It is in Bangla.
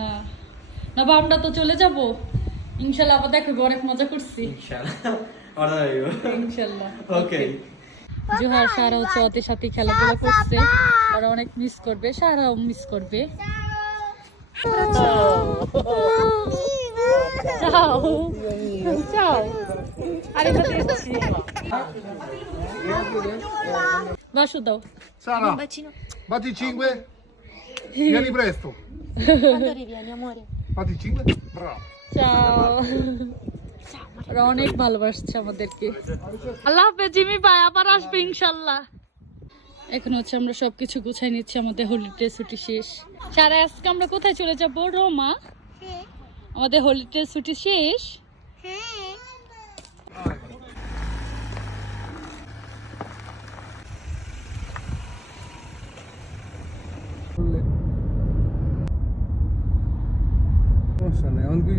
না না বা আমরা তো চলে যাব ইনশাআল্লাহ। আবার দেখো অনেক মজা করছি ইনশাআল্লাহ। ওকে জোহার সারা হচ্ছে ওদের সাথে খেলাধুলা করছে, ওরা অনেক মিস করবে, সারাও মিস করবে। চাও চাও আরে বাসু দাও। Sara, batti 5. Vieni presto. Quando rivieni, amore? Batti 5. Bravo. চাও। ওরা অনেক ভালোবাসছে আমাদেরকে। আল্লাহ হাফেজ জিমি ভাই, আবার আসবে ইনশাল্লাহ। এখন হচ্ছে আমরা সবকিছু গুছাই নিচ্ছি, আমাদের হলিডে ছুটি শেষ। সারা আজকে আমরা কোথায় চলে যাব রোমা? আমাদের হলিডে ছুটি শেষ। সমস্যা নেই, এখন কি